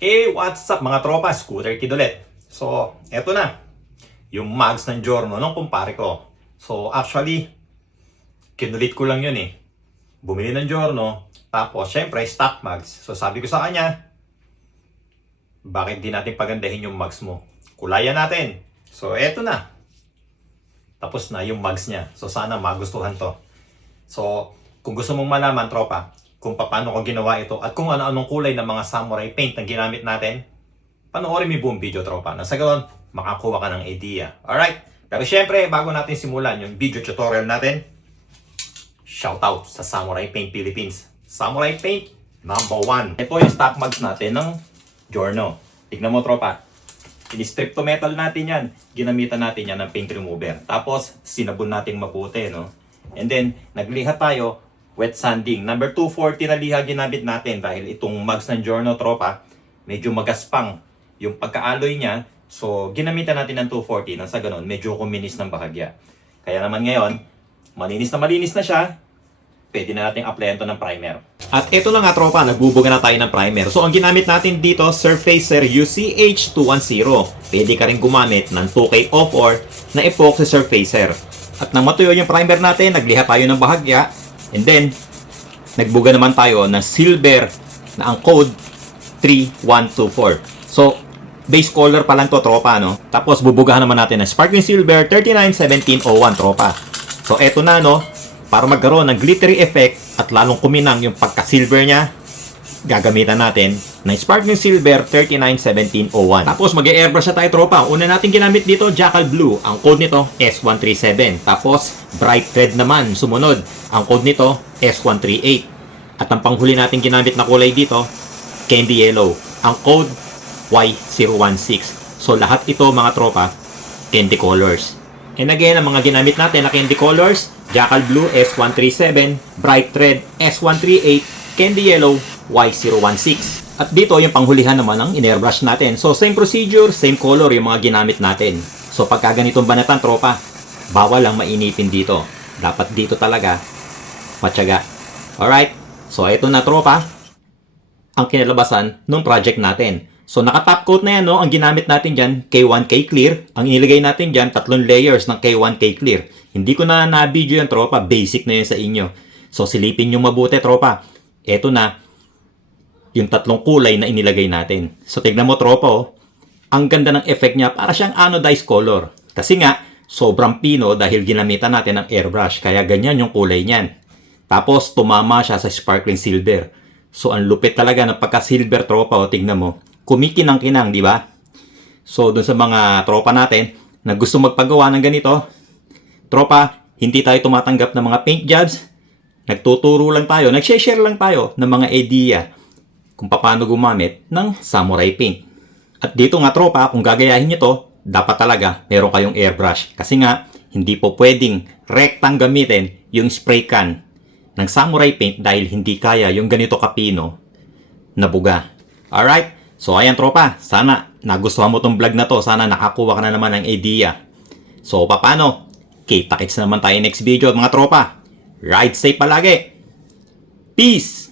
What's up mga tropa? Scooter Kid ulit. So, eto na. Yung mags ng Giorno ng kumpare ko. So, actually, kinulit ko lang yun eh. Bumili ng Giorno. Tapos, syempre, stock mags. So, sabi ko sa kanya, bakit di natin pagandahin yung mags mo? Kulayan natin. So, eto na. Tapos na yung mags niya. So, sana magustuhan to. So, kung gusto mong malaman, tropa, kung paano ko ginawa ito at kung ano-anong kulay ng mga samurai paint ang ginamit natin, panoorin mo yung buong video, tropa. Nang sa ganoon, makakuha ka ng idea. Alright? Pero syempre, bago natin simulan yung video tutorial natin, shoutout sa Samurai Paint Philippines. Samurai Paint number 1. Ito yung stock mags natin ng Giorno. Tignan mo, tropa. In-strip to metal natin yan. Ginamitan natin yan ng paint remover. Tapos, sinabon natin mabuti, no? And then, nagliha tayo, wet sanding. Number 240 na liha ginamit natin dahil itong mags ng Giorno, tropa, medyo magaspang yung pagka-alloy niya. So, ginamitan natin ng 240 nang sa ganun, medyo kuminis ng bahagya. Kaya naman ngayon, malinis na siya, pwede na natin applyan to ng primer. At ito na nga tropa, nagbubuga na tayo ng primer. So ang ginamit natin dito, Surfacer UCH210. Pwede ka rin gumamit ng 2K Off-Or na epoxy surfacer. At nang matuyo yung primer natin, nagliha tayo ng bahagya. And then, nagbuga naman tayo ng silver na ang code 3124. So, base color pa lang to tropa, no? Tapos bubugahan naman natin ng sparkling silver 391701 tropa. So, eto na, no? Para magkaroon ng glittery effect at lalong kuminang yung pagka-silver niya, gagamitan natin ng sparkling silver 391701. Tapos mag-airbrush na tayo tropa. Una natin ginamit dito, Jackal Blue. Ang code nito, S137. Tapos Bright Red naman, sumunod. Ang code nito, S138. At ang panghuli natin ginamit na kulay dito, Candy Yellow. Ang code, Y016. So lahat ito mga tropa, candy colors. And again, ang mga ginamit natin na candy colors, Jackal Blue S137, Bright Red S138, Candy Yellow Y016. At dito yung panghulihan naman ng in-airbrush natin. So same procedure, same color yung mga ginamit natin. So pagka ganitong banatan tropa, bawal lang mainitin dito. Dapat dito talaga matyaga. Alright? So ito na tropa, ang kinalabasan ng project natin. So naka-top coat na yan, no? Ang ginamit natin dyan, K1K Clear. Ang inilagay natin dyan, 3 layers ng K1K Clear. Hindi ko na na-video yan, tropa. Basic na yan sa inyo. So silipin nyo mabuti, tropa. Eto na, yung 3 kulay na inilagay natin. So tignan mo, tropa, oh. Ang ganda ng effect niya, para siyang anodized color. Kasi nga, sobrang pino dahil ginamitan natin ng airbrush. Kaya ganyan yung kulay niyan. Tapos tumama siya sa sparkling silver. So ang lupit talaga ng pagka-silver, tropa, oh. Tignan mo. Kumikinang-kinang, di ba? So, dun sa mga tropa natin na gusto magpagawa ng ganito, tropa, hindi tayo tumatanggap ng mga paint jobs. Nagtuturo lang tayo, nag-share lang tayo ng mga idea kung paano gumamit ng samurai paint. At dito nga, tropa, kung gagayahin nyo to, dapat talaga meron kayong airbrush. Kasi nga, hindi po pwedeng rectang gamitin yung spray can ng samurai paint dahil hindi kaya yung ganito kapino na buga. Alright? So ayan tropa, sana nagustuhan mo tong vlog na to. Sana nakakuha ka na naman ng idea. So paano? Kita-kits naman tayo next video mga tropa. Ride safe palagi. Peace!